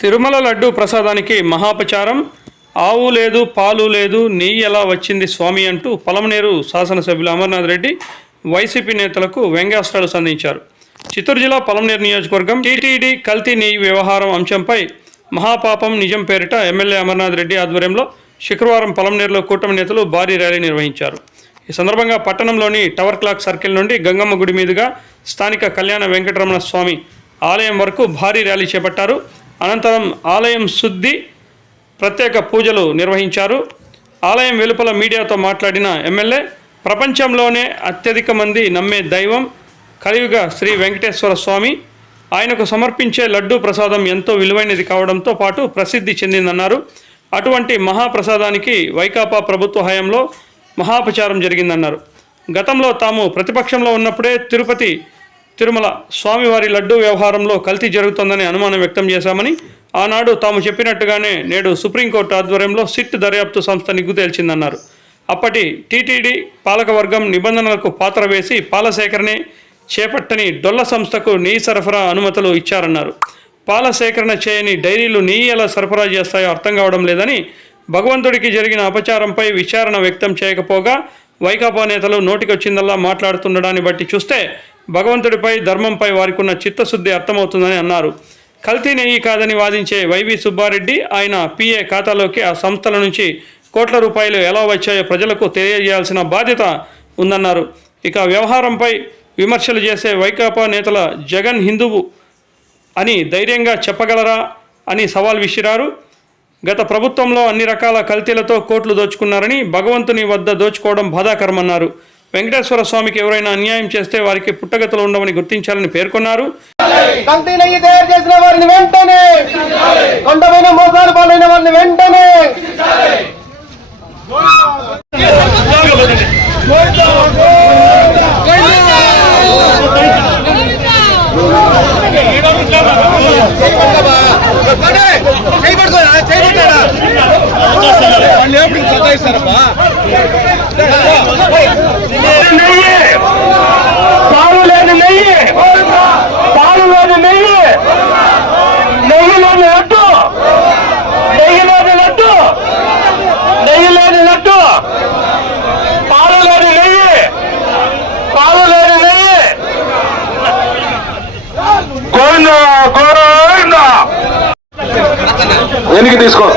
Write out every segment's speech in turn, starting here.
తిరుమల లడ్డు ప్రసాదానికి మహాపచారం. ఆవు లేదు, పాలు లేదు, నెయ్యి ఎలా వచ్చింది స్వామి అంటూ పలమనేరు శాసనసభ్యులు అమర్నాథ్ రెడ్డి వైసీపీ నేతలకు వ్యంగ్యాస్త్రాలు సంధించారు. చిత్తూరు జిల్లా పలమనేరు నియోజకవర్గం టీటీడీ కల్తీ నెయ్యి వ్యవహారం అంశంపై మహాపాపం నిజం పేరిట ఎమ్మెల్యే అమర్నాథ్ రెడ్డి ఆధ్వర్యంలో శుక్రవారం పలమనేరులో కూటమి నేతలు భారీ ర్యాలీ నిర్వహించారు. ఈ సందర్భంగా పట్టణంలోని టవర్ క్లాక్ సర్కిల్ నుండి గంగమ్మ గుడి మీదుగా స్థానిక కళ్యాణ వెంకటరమణ స్వామి ఆలయం వరకు భారీ ర్యాలీ చేపట్టారు. అనంతరం ఆలయం శుద్ధి ప్రత్యేక పూజలు నిర్వహించారు. ఆలయం వెలుపల మీడియాతో మాట్లాడిన ఎమ్మెల్యే, ప్రపంచంలోనే అత్యధిక మంది నమ్మే దైవం కలియుగ శ్రీ వెంకటేశ్వర స్వామి. ఆయనకు సమర్పించే లడ్డూ ప్రసాదం ఎంతో విలువైనది కావడంతో పాటు ప్రసిద్ధి చెందిందన్నారు. అటువంటి మహాప్రసాదానికి వైకాపా ప్రభుత్వ హయాంలో మహాపచారం జరిగిందన్నారు. గతంలో తాము ప్రతిపక్షంలో ఉన్నప్పుడే తిరుమల స్వామివారి లడ్డూ వ్యవహారంలో కల్తీ జరుగుతోందని అనుమానం వ్యక్తం చేశామని, ఆనాడు తాము చెప్పినట్టుగానే నేడు సుప్రీంకోర్టు ఆధ్వర్యంలో సిట్ దర్యాప్తు సంస్థ నిగ్గు తేల్చిందన్నారు. అప్పటి టీటీడీ పాలకవర్గం నిబంధనలకు పాత్ర వేసి పాల సేకరణే చేపట్టని డొల్ల సంస్థకు నెయ్యి సరఫరా అనుమతులు ఇచ్చారన్నారు. పాల సేకరణ చేయని డైరీలు నెయ్యి ఎలా సరఫరా చేస్తాయో అర్థం కావడం లేదని, భగవంతుడికి జరిగిన అపచారంపై విచారణ వ్యక్తం చేయకపోగా వైకాపా నేతలు నోటికొచ్చిందల్లా మాట్లాడుతుండడాన్ని బట్టి చూస్తే భగవంతుడిపై, ధర్మంపై వారికున్న చిత్తశుద్ధి అర్థమవుతుందని అన్నారు. కల్తీ నెయ్యి కాదని వాదించే వైవి సుబ్బారెడ్డి, ఆయన పిఏ ఖాతాలోకి ఆ సంస్థల నుంచి కోట్ల రూపాయలు ఎలా వచ్చాయో ప్రజలకు తెలియజేయాల్సిన బాధ్యత ఉందన్నారు. ఇక వ్యవహారంపై విమర్శలు చేసే వైకాపా నేతల జగన్ హిందువు అని ధైర్యంగా చెప్పగలరా అని సవాల్ విసిరారు. గత ప్రభుత్వంలో అన్ని రకాల కల్తీలతో కోట్లు దోచుకున్నారని, భగవంతుని వద్ద దోచుకోవడం బాధాకరమన్నారు. వెంకటేశ్వర స్వామికి ఎవరైనా అన్యాయం చేస్తే వారికి పుట్టగతులు ఉండవని గుర్తించాలని పేర్కొన్నారు. కల్తీ నెయ్యి తయారు చేసిన వారిని వెంటనే, కొండమైన మోసాలు పాలైన వారిని వెంటనే పాలు లేని నెయ్యి, పాలు లేని నెయ్యి, నెయ్యి లేని లడ్డు, నెయ్యి లేని లడ్డు, నెయ్యి లేని లడ్డు, పాలు లేని నెయ్యి, పాలు లేని నెయ్యి. గోవింద గోవింద వెనక్కి తీసుకో.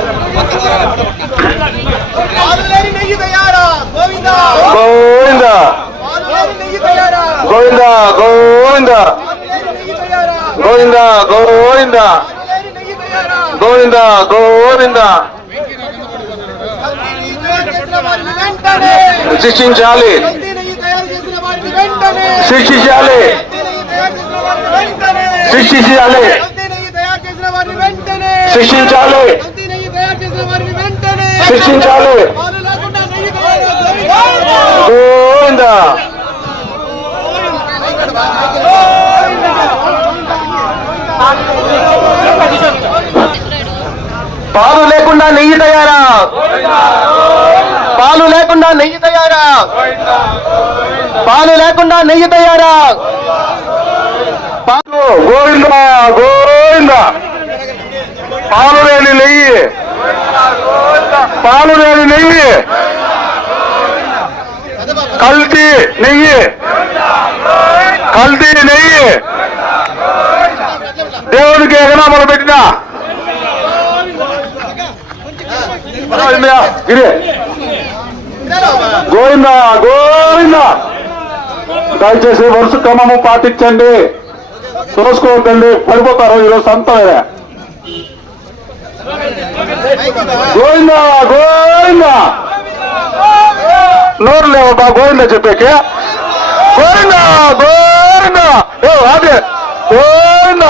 గోవింద గోవింద గోవింద గోవింద గోవింద గోవింద గోవింద శిక్షించాలి, శిక్షించాలి, శిక్షించాలి, శిక్షించాలి, శిక్షించాలి. గోవింద పాలు లేకుండా నెయ్యి తయారా, పాలు లేకుండా నెయ్యి తయారా, పాలు లేకుండా నెయ్యి తయారా. గోవింద గోవింద పాలు లేని నెయ్యి, పాలు లేని నెయ్యి, కల్తీ నెయ్యి, కల్తీ నెయ్యి. దేవుడికి ఎగనామలు పెట్టినా గోవింద గోవింద. దయచేసి వరుస క్రమము పాటించండి, చూసుకోవద్దండి, పడిపోతారు ఈరోజు సంతమే. గోవింద గోవింద నోరు లేవబ్బా గోవింద చెప్పేకి. గోవింద గోవింద అదే గోవింద.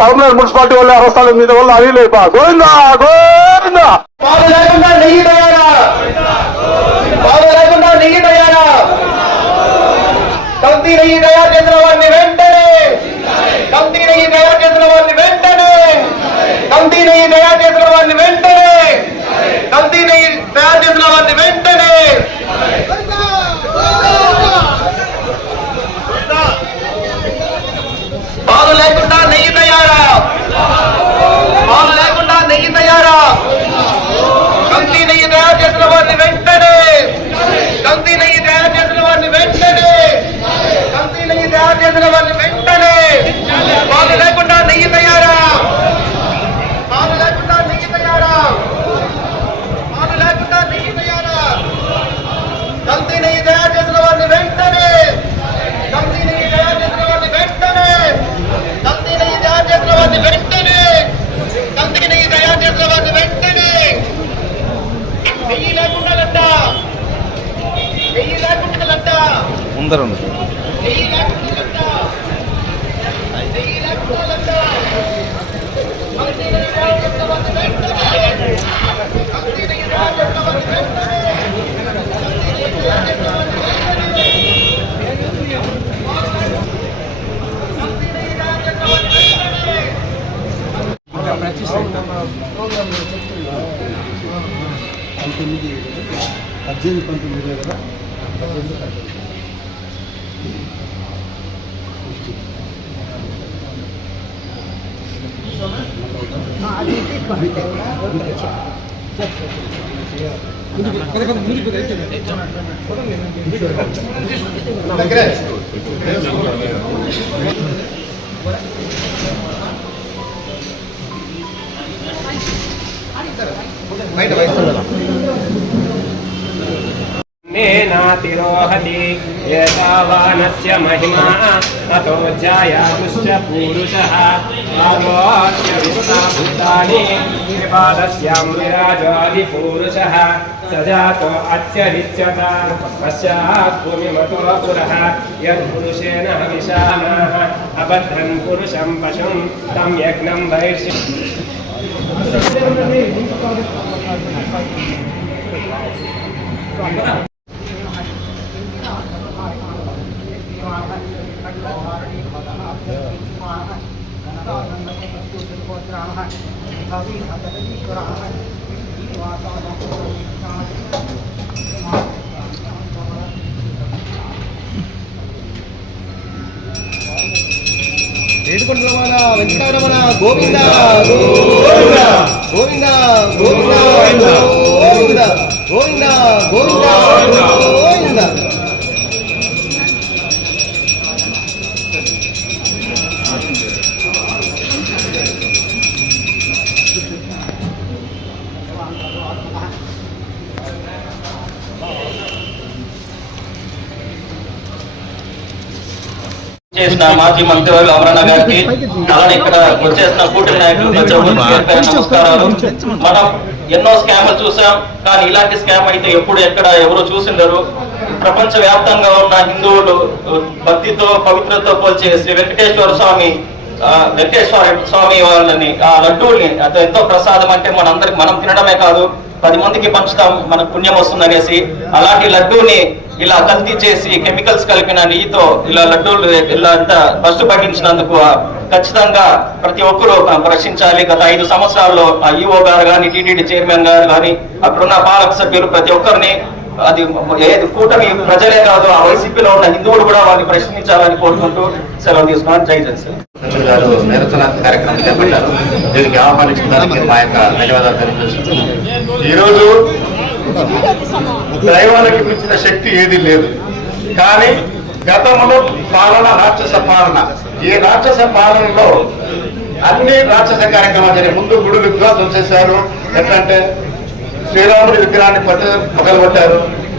తమిళనాడు మున్సిపాలిటీ వాళ్ళు అరస్తాల మీద వాళ్ళు అవి లేపా. గోవింద గోవింద. పాలు లేకుండా నెయ్యి తయారా, పాలు లేకుండా నెయ్యి తయారా. కల్తీ నెయ్యి తయారు చేసిన వారిని వెంటనే, కల్తీ నెయ్యి తయారు చేసిన వారిని వెంటనే, కల్తీ నెయ్యి తయారు చేసిన వారిని వెంటనే, కల్తీ నెయ్యి తయారు చేసిన వారిని వెంటనే. పాలు లేకుండా నెయ్యి తయారా. ముందర కదా. नातिरोहति एतावानस्य महिमा अतो जायातुश्च पूरुषः आदोऽस्य विश्वाभूतानि त्रिपादस्यां विराजोऽधिपूरुषः स जातो अत्यरिच्यता पश्चात् भूमिमतो पुरः यत्पुरुषेण हविषाणाः अबद्धन् पुरुषं पशुं तं यज्ञं वैश्य ఏడుకొండరమణ వెంకటరమణ గోవింద గోవింద గోవింద గోవింద గోవింద గోవింద గోవింద గోవింద. చేసిన మాజీ మంత్రివర్గ అమరన్న గారికి అలానే ఇక్కడ వచ్చేసిన కూటమి నాయకులు ప్రతి ఒక్కరికి నమస్కారాలు. మనం ఎన్నో స్కామ్లు చూసాం, కానీ ఇలాంటి స్కామ్ అయితే ఎప్పుడు ఎక్కడ ఎవరు చూసిండరు. ప్రపంచ వ్యాప్తంగా ఉన్న హిందువులు భక్తితో పవిత్రతో పోల్చే శ్రీ వెంకటేశ్వర స్వామి వాళ్ళని ఆ లడ్డూల్ని అది ఎంతో ప్రసాదం అంటే మనం తినడమే కాదు 10 మందికి పంచుతాం, మనకు పుణ్యం వస్తుందనేసి అలాంటి లడ్డూని ఇలా కల్తీ చేసి కెమికల్స్ కలిపిన నెయ్యితో ఇలా లడ్డూలు ఇలా అంతా బస్సు పట్టించినందుకు ఖచ్చితంగా ప్రతి ఒక్కరూ ప్రశ్నించాలి. గత 5 సంవత్సరాల్లో ఆ ఈఓ గారు కానీ టీటీడీ చైర్మన్ గారు కానీ అక్కడున్న పాలక సభ్యులు ప్రతి ఒక్కరిని అది ఏది కూటమి ప్రజలే కాదు ఆ వైసీపీలో ఉన్న హిందువులు కూడా వాళ్ళని ప్రశ్నించాలని కోరుకుంటూ సెలవు తీసుకున్నాను. జై జగన్ గారు నిరసన కార్యక్రమం చేపట్టారు. దీనికి ఆహ్వానించడానికి మా యొక్క ధన్యవాదాలు తెలియజేస్తున్నాం. ఈరోజు దైవానికి మించిన శక్తి ఏది లేదు, కానీ గతంలో పాలన రాక్షస పాలన. ఈ రాక్షస పాలనలో అన్ని రాక్షస కార్యక్రమాలు జరిగాయి. ముందు గుడులు విధ్వంసం చేశారు, ఎట్లంటే శ్రీరాముడి విగ్రహాన్ని పగలగొట్టారు,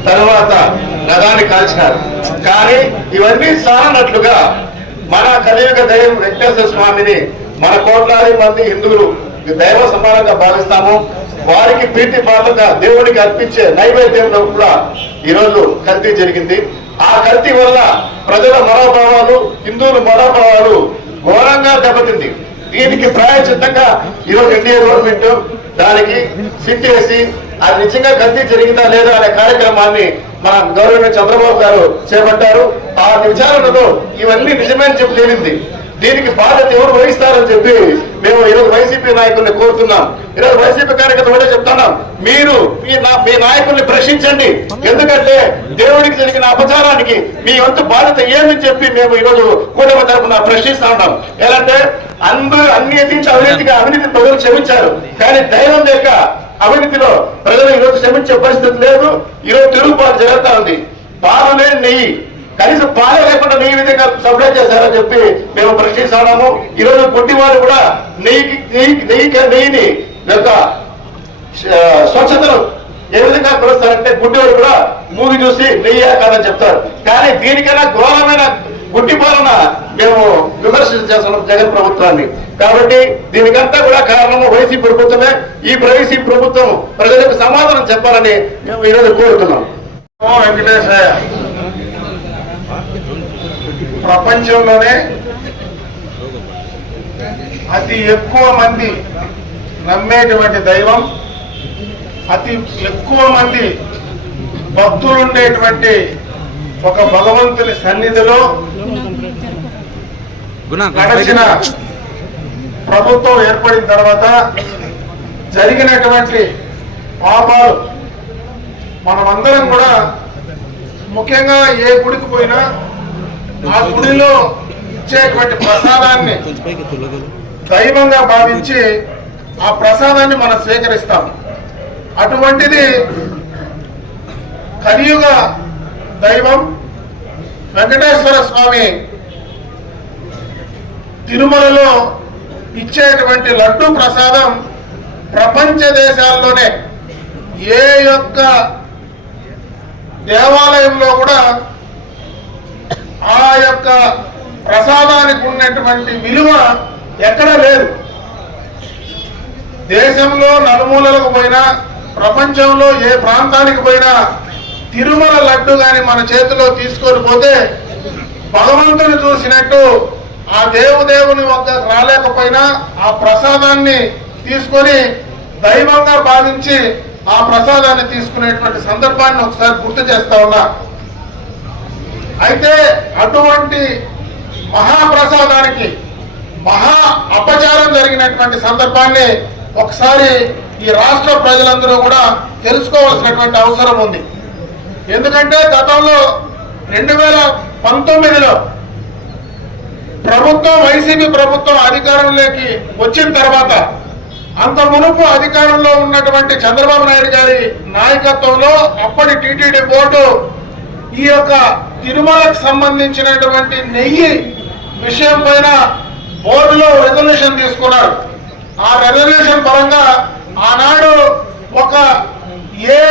తర్వాత రథాన్ని కాల్చినారు. కానీ ఇవన్నీ సానట్లుగా మన కలియుగ దైవం వెంకటేశ్వర స్వామిని మన కోట్లాది మంది హిందువులు దైవ సమానంగా భావిస్తాము. వారికి ప్రీతి పాత్రగా దేవుడికి అర్పించే నైవేద్యంలో కూడా ఈరోజు కల్తీ జరిగింది. ఆ కల్తీ వల్ల ప్రజల మనోభావాలు, హిందువుల మనోభావాలు ఘోరంగా దెబ్బతింది. దీనికి ప్రాయచిత్తంగా ఈరోజు ఎన్డీఏ గవర్నమెంట్ దానికి సిట్ వేసి అది నిజంగా కల్తీ జరిగిందా లేదా అనే కార్యక్రమాన్ని మన గవర్నమెంట్ చంద్రబాబు గారు చేపట్టారు. ఆ విచారణలో ఇవన్నీ నిజమని చెప్పి తేలింది. దీనికి బాధ్యత ఎవరు వహిస్తారని చెప్పి మేము ఈరోజు వైసీపీ నాయకుల్ని కోరుతున్నాం. ఈరోజు వైసీపీ కార్యకర్తలు కూడా చెప్తున్నాం, మీరు మీ నాయకుల్ని ప్రశ్నించండి. ఎందుకంటే దేవుడికి జరిగిన అపచారానికి మీ వంతు బాధ్యత ఏమని చెప్పి మేము ఈరోజు కూటమి తరఫున ప్రశ్నిస్తా ఉన్నాం. ఎలాంటే అవినీతి ప్రజలు క్షమించారు, కానీ దైవం లేక అవినీతిలో ప్రజలు ఈరోజు క్షమించే పరిస్థితి లేదు. ఈరోజు తిరుగుబాటు జరుగుతా ఉంది. పాలనే నెయ్యి, కనీసం పాలే లేకుండా నెయ్యి విధంగా సప్లై చేశారని చెప్పి మేము ప్రశ్నిస్తున్నాము. ఈరోజు గుడ్డి వారు కూడా నెయ్యిని యొక్క స్వచ్ఛతను ఏ విధంగా కొలుస్తారంటే గుడ్డివారు కూడా మూవీ చూసి నెయ్యి కాదని చెప్తారు. కానీ దీనికైనా ఘోరమైన గుడ్డి పాలన మేము విమర్శించేస్తున్నాం జగన్ ప్రభుత్వాన్ని. కాబట్టి దీనికంతా కూడా కారణము వైసీపీ ప్రభుత్వమే. ఈ వైసీపీ ప్రభుత్వం ప్రజలకు సమాధానం చెప్పాలని మేము ఈరోజు కోరుతున్నాం. వెంకటేశ్వర ప్రపంచంలోనే అతి ఎక్కువ మంది నమ్మేటువంటి దైవం, అతి ఎక్కువ మంది భక్తులు ఉండేటువంటి ఒక భగవంతుని సన్నిధిలో గడిచిన ప్రభుత్వం ఏర్పడిన తర్వాత జరిగినటువంటి పాపాలు మనమందరం కూడా ముఖ్యంగా ఏ గుడికి పోయినా ఆ గుడిలో ఇచ్చేటువంటి ప్రసాదాన్ని దైవంగా భావించి ఆ ప్రసాదాన్ని మనం స్వీకరిస్తాం. అటువంటిది కలియుగ దైవం వెంకటేశ్వర స్వామి తిరుమలలో ఇచ్చేటువంటి లడ్డూ ప్రసాదం ప్రపంచ దేశాల్లోనే ఏ యొక్క దేవాలయంలో కూడా ఆ యొక్క ప్రసాదానికి ఉన్నటువంటి విలువ ఎక్కడ లేదు. దేశంలో నలుమూలలకు పోయినా, ప్రపంచంలో ఏ ప్రాంతానికి పోయినా తిరుమల లడ్డు గాని మన చేతిలో తీసుకొని పోతే భగవంతుని చూసినట్టు ఆ దేవుని వద్ద రాలేకపోయినా ఆ ప్రసాదాన్ని తీసుకొని దైవంగా భావించి ఆ ప్రసాదాన్ని తీసుకునేటువంటి సందర్భాన్ని ఒకసారి గుర్తు చేస్తా ఉన్నా. అయితే అటువంటి మహాప్రసాదానికి మహా అపచారం జరిగినటువంటి సందర్భాన్ని ఒకసారి ఈ రాష్ట్ర ప్రజలందరూ కూడా తెలుసుకోవాల్సినటువంటి అవసరం ఉంది. ఎందుకంటే గతంలో 2019లో ప్రభుత్వం, వైసీపీ ప్రభుత్వం అధికారంలోకి వచ్చిన తర్వాత అంత మునుపు అధికారంలో ఉన్నటువంటి చంద్రబాబు నాయుడు గారి నాయకత్వంలో అప్పటి టీటీడీ బోర్డు ఈ యొక్క తిరుమలకు సంబంధించినటువంటి నెయ్యి విషయం పైన బోర్డులో రెజల్యూషన్ తీసుకున్నారు. ఆ రెజల్యూషన్ పరంగా ఆనాడు ఒక ఏ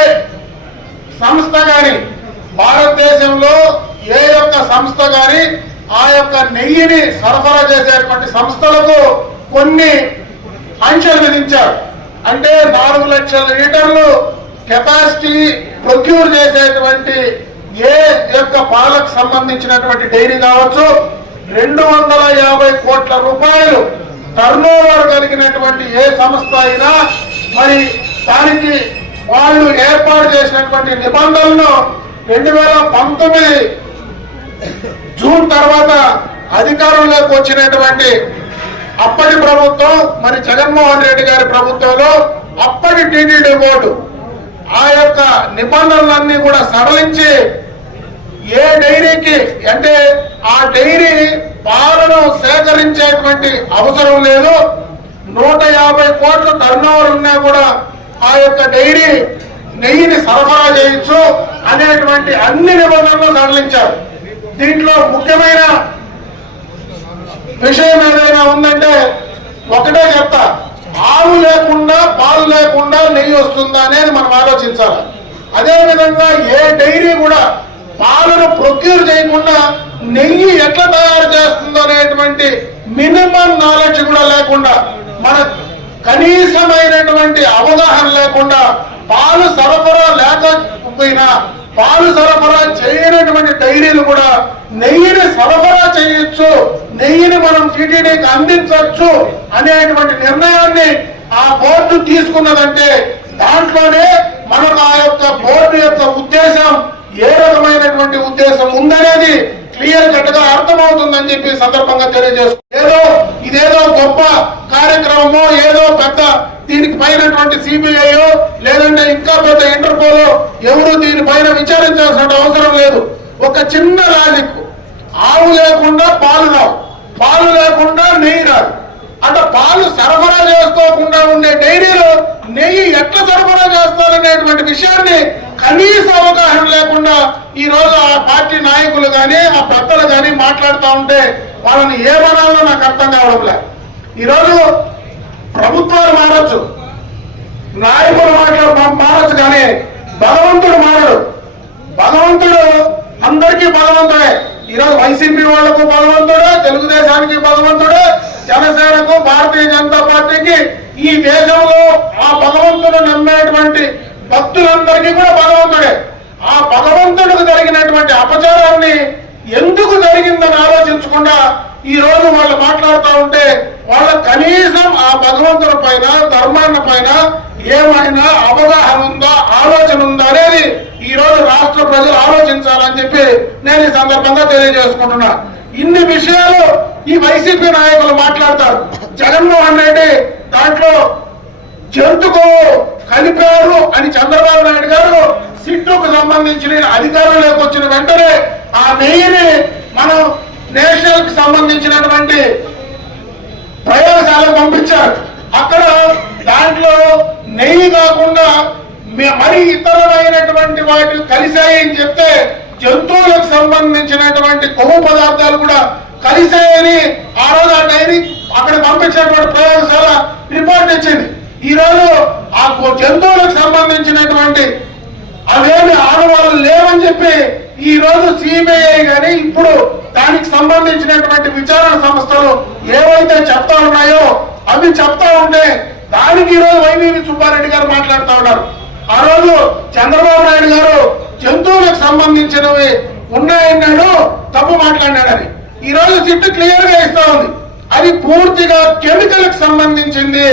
సంస్థ గాని, భారతదేశంలో ఏ యొక్క సంస్థ గాని ఆ యొక్క నెయ్యిని సరఫరా చేసేటువంటి సంస్థలకు కొన్ని ఆంక్షలు విధించారు. అంటే 4 లక్షల లీటర్లు కెపాసిటీ ప్రొక్యూర్ చేసేటువంటి ఏ యొక్క పాలకు సంబంధించినటువంటి డైరీ కావచ్చు, 250 కోట్ల రూపాయలు టర్నోవర్ కలిగినటువంటి ఏ సంస్థ అయినా మరి దానికి వాళ్ళు ఏర్పాటు చేసినటువంటి నిబంధనలను 2019 జూన్ తర్వాత అధికారంలోకి వచ్చినటువంటి అప్పటి ప్రభుత్వం, మరి జగన్మోహన్ రెడ్డి గారి ప్రభుత్వంలో అప్పటి టీటీడీ బోర్డు ఆ యొక్క నిబంధనలన్నీ కూడా సడలించి ఏ డైరీకి, అంటే ఆ డైరీ పాలను సేకరించేటువంటి అవసరం లేదు, 150 కోట్ల టర్నోవర్ ఉన్నా కూడా ఆ యొక్క డైరీ నెయ్యిని సరఫరా చేయొచ్చు అనేటువంటి అన్ని నిబంధనలు సడలించారు. దీంట్లో ముఖ్యమైన విషయం ఏదైనా ఉందంటే ఒకటే చెప్తా, ఆవు లేకుండా పాలు లేకుండా నెయ్యి వస్తుందా అనేది మనం ఆలోచించాలి. అదేవిధంగా ఏ డైరీ కూడా పాలను ప్రొక్యూర్ చేయకుండా నెయ్యి ఎట్లా తయారు చేస్తుందో అనేటువంటి మినిమం నాలెడ్జ్ కూడా లేకుండా, మన కనీసమైనటువంటి అవగాహన లేకుండా, పాలు సరఫరా లేకపోయినా పాలు సరఫరా చేయనటువంటి డైరీలు కూడా నెయ్యిని సరఫరా చేయొచ్చు, నెయ్యిని మనం టీటీడీకి అందించవచ్చు అనేటువంటి నిర్ణయాన్ని ఆ బోర్డు తీసుకున్నదంటే దాంట్లోనే మనకు ఆ యొక్క బోర్డు యొక్క ఉద్దేశం, ఏ రకమైనటువంటి ఉద్దేశం ఉందనేది క్లియర్ కట్ గా అర్థమవుతుందని చెప్పి సందర్భంగా తెలియజేసుకుంటాం. ఇదేదో గొప్ప కార్యక్రమమో, ఏదో పెద్ద దీనికి పైనటువంటి సిబిఐయో లేదంటే ఇంకా పెద్ద ఇంటర్పోలో ఎవరు దీనిపైన విచారించాల్సిన అవసరం లేదు. ఒక చిన్న లాజిక్, ఆవు లేకుండా పాలు రావు, పాలు లేకుండా నెయ్యి రాదు. అంటే పాలు సరఫరా చేసుకోకుండా ఉండే డైరీలో నెయ్యి ఎట్లా సరఫరా చేస్తారనేటువంటి విషయాన్ని కనీస అవగాహన లేకుండా ఈ రోజు ఆ పార్టీ నాయకులు కానీ ఆ పెద్దలు కానీ మాట్లాడుతూ ఉంటే వాళ్ళని ఏమనాలో నాకు అర్థం కావడం లేదు. ఈరోజు ప్రభుత్వాలు మారచ్చు, నాయకులు మారచ్చు, కానీ భగవంతుడు మారడు. భగవంతుడు అందరికీ భగవంతుడే. ఈరోజు వైసీపీ వాళ్లకు భగవంతుడే, తెలుగుదేశానికి భగవంతుడే, జనసేనకు, భారతీయ జనతా పార్టీకి, ఈ దేశంలో ఆ భగవంతుడు నమ్మేటువంటి భక్తులందరికీ కూడా భగవంతుడే. ఆ భగవంతుడికి జరిగినటువంటి అపచారాన్ని ఎందుకు జరిగిందని ఆలోచించకుండా ఈ రోజు వాళ్ళు మాట్లాడుతూ ఉంటే వాళ్ళ కనీసం ఆ భగవంతుని పైన ధర్మాన్ని పైన ఏమైనా అవగాహన ఉందా, ఆలోచన ఉందా అనేది ఈ రోజు రాష్ట్ర ప్రజలు ఆలోచించాలని చెప్పి నేను ఈ సందర్భంగా తెలియజేసుకుంటున్నా. ఇన్ని విషయాలు ఈ వైసీపీ నాయకులు మాట్లాడతారు. జగన్మోహన్ రెడ్డి దాంట్లో జంతుకు కలిపారు అని చంద్రబాబు నాయుడు గారు సిట్టుకు సంబంధించిన అధికారంలోకి వచ్చిన వెంటనే ఆ నెయ్యిని మనం నేషనల్ కి సంబంధించినటువంటి ప్రయోగశాలకు పంపించారు. అక్కడ దాంట్లో నెయ్యి కాకుండా మరి ఇతరమైనటువంటి వాటి కలిశాయని చెప్తే జంతువులకు సంబంధించినటువంటి కొవ్వు పదార్థాలు కూడా కలిశాయని ఆ రోజు ఆ డైరీ అక్కడ పంపించినటువంటి ప్రయోగశాల రిపోర్ట్ ఇచ్చింది. ఈ రోజు ఆ జంతువులకు సంబంధించినటువంటి అవేమి ఆనవాళ్ళు లేవని చెప్పి ఈ రోజు సిబిఐ గాని ఇప్పుడు దానికి సంబంధించినటువంటి విచారణ సంస్థలు ఏవైతే చెప్తా ఉన్నాయో అవి చెప్తా ఉంటే దానికి ఈ రోజు వైవి సుబ్బారెడ్డి గారు మాట్లాడుతూ ఉన్నారు. ఆ రోజు చంద్రబాబు నాయుడు గారు జంతువులకు సంబంధించినవి ఉన్నాయన్నాడు, తప్పు మాట్లాడినాడని. ఈ రోజు సిట్టు క్లియర్ గా ఇస్తా ఉంది. అది పూర్తిగా కెమికల్ కి సంబంధించింది.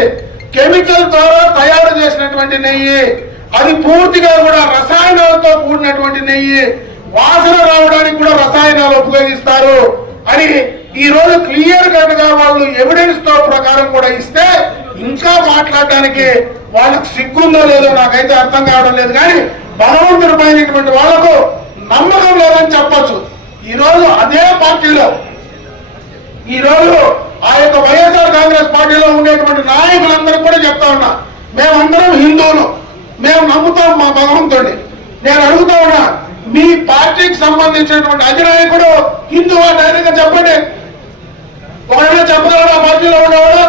కెమికల్ ద్వారా తయారు చేసినటువంటి నెయ్యి, అది పూర్తిగా కూడా రసాయనాలతో కూడినటువంటి నెయ్యి, వాసన రావడానికి కూడా రసాయనాలు ఉపయోగిస్తారు అని ఈ రోజు క్లియర్ కట్ గా వాళ్ళు ఎవిడెన్స్ తో ప్రకారం కూడా ఇస్తే ఇంకా మాట్లాడడానికి వాళ్ళకు సిగ్గుందో లేదో నాకైతే అర్థం కావడం లేదు. కానీ భగవంతుడి పైనటువంటి వాళ్లకు నమ్మకం లేదని చెప్పొచ్చు. ఈ రోజు అదే పార్టీలో ఈ రోజు ఆ యొక్క వైఎస్ఆర్ కాంగ్రెస్ పార్టీలో ఉండేటువంటి నాయకులందరికీ కూడా చెప్తా ఉన్నా, మేమందరం హిందువులు, మేము నమ్ముతాం మా భగవంతుడిని. నేను అడుగుతా ఉన్నా, మీ పార్టీకి సంబంధించినటువంటి అధినాయకుడు హిందువా? డైరెక్ట్గా చెప్పండి. ఒకరైనా చెప్పగలడు ఆ పార్టీలో ఉండేవాడు?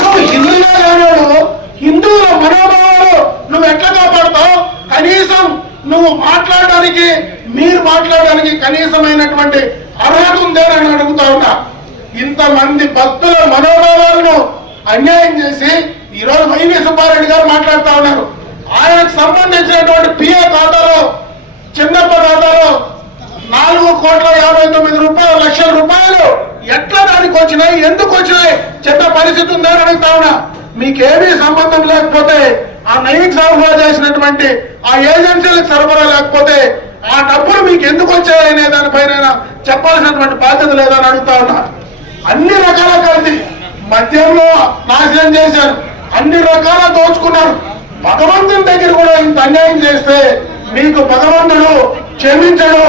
నువ్వు హిందువుగా కానివాడు, హిందువుల మనోభావాలు నువ్వు ఎట్లా కాపాడుతావు? కనీసం నువ్వు మాట్లాడడానికి, మీరు మాట్లాడడానికి కనీసమైనటువంటి అర్హత ఉందేనని అడుగుతా ఉన్నా. ఇంతమంది భక్తుల మనోభావాలను అన్యాయం చేసి ఈ రోజు వైవి సుబ్బారెడ్డి గారు మాట్లాడుతూ ఉన్నారు. ఆయనకు సంబంధించినటువంటి పిఏ ఖాతాలో, చిన్నప్ప ఖాతాలో 4,59,00,000 రూపాయలు ఎట్లా దానికి వచ్చినాయి, ఎందుకు వచ్చినాయి, చిన్న పరిస్థితి ఉందని అడుగుతా ఉన్నా. మీకేమీ సంబంధం లేకపోతే, ఆ నెయ్యికి సరఫరా చేసినటువంటి ఆ ఏజెన్సీలకు సరఫరా లేకపోతే ఆ డబ్బులు మీకు ఎందుకు వచ్చాయనే దానిపైన చెప్పాల్సినటువంటి బాధ్యత లేదని అడుగుతా ఉన్నా. అన్ని రకాల కలిసి మద్యంలో నాశనం చేశారు, అన్ని రకాల దోచుకున్నారు. భగవంతుని దగ్గర కూడా ఇంత అన్యాయం చేస్తే మీకు భగవంతుడు క్షమించడు.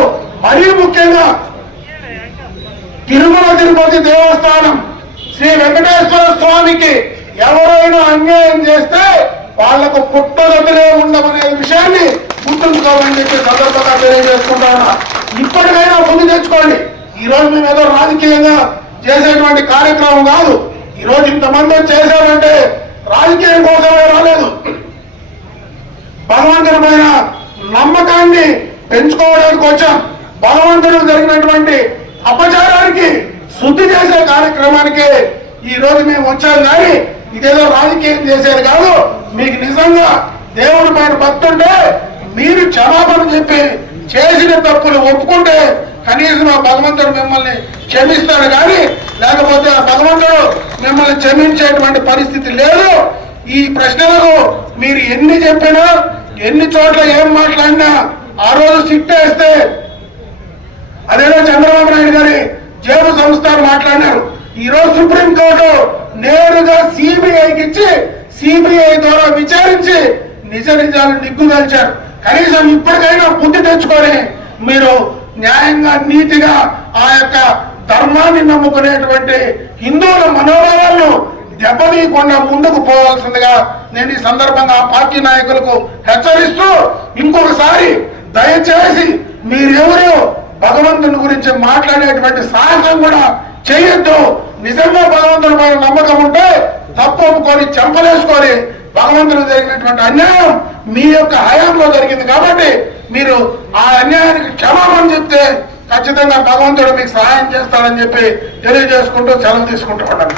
మరీ ముఖ్యంగా తిరుపతి దేవస్థానం శ్రీ వెంకటేశ్వర స్వామికి ఎవరైనా అన్యాయం చేస్తే వాళ్లకు పుట్టగతులే ఉండమనే విషయాన్ని గుర్తుంచుకోవాలని చెప్పి సందర్భంగా తెలియజేసుకుంటా ఉన్నా. ఇప్పటికైనా ముందు తెచ్చుకోండి. ఈ రోజు మేము ఏదో రాజకీయంగా చేసేటువంటి కార్యక్రమం కాదు. ఈ రోజు ఇంతమంది చేశారంటే రాజకీయం కోసమే రాలేదు. భగవంతుడి పైన నమ్మకాన్ని పెంచుకోవడానికి వచ్చాం. భగవంతుడికి జరిగినటువంటి అపచారానికి శుద్ధి చేసే కార్యక్రమానికి ఈ రోజు మేము వచ్చాం. కానీ ఇదేదో రాజకీయం చేసేది కాదు. మీకు నిజంగా దేవుడి పైన భక్తుంటే మీరు క్షమాపణ చెప్పి చేసిన తప్పులు ఒప్పుకుంటే కనీసం ఆ భగవంతుడు మిమ్మల్ని క్షమిస్తాడు. కానీ లేకపోతే ఆ భగవంతుడు మిమ్మల్ని క్షమించేటువంటి పరిస్థితి లేదు. ఈ ప్రశ్నలకు మీరు ఎన్ని చెప్పినా, ఎన్ని చోట్ల ఏం మాట్లాడినా ఆ రోజు సిట్టేస్తే అదేదో చంద్రబాబు నాయుడు గారి జేబు సంస్థలు మాట్లాడినారు. ఈ రోజు సుప్రీంకోర్టు నేరుగా సిబిఐకి ఇచ్చి సిబిఐ ద్వారా విచారించి నిజ నిజాలు నిగ్గుదల్చారు. కనీసం ఇప్పటికైనా బుద్ధి తెచ్చుకొని మీరు న్యాయంగా, నీతిగా ఆ యొక్క ధర్మాన్ని నమ్ముకునేటువంటి హిందువుల మనోభావాలను దెబ్బతీయకుండా ముందుకు పోవాల్సిందిగా నేను ఈ సందర్భంగా ఆ పార్టీ నాయకులకు హెచ్చరిస్తూ, ఇంకొకసారి దయచేసి మీరెవరు భగవంతుని గురించి మాట్లాడేటువంటి సాహసం కూడా చేయొద్దు. నిజంగా భగవంతుని పైన నమ్మకం ఉంటే తప్పు ఒప్పుకొని చెంపలేసుకొని, భగవంతుడు జరిగినటువంటి అన్యాయం మీ యొక్క హయాంలో జరిగింది కాబట్టి మీరు ఆ అన్యాయానికి క్షమాపణ చెప్తే ఖచ్చితంగా భగవంతుడు మీకు సహాయం చేస్తాడని చెప్పి తెలియజేసుకుంటూ సెలవు తీసుకుంటూ ఉన్నాను.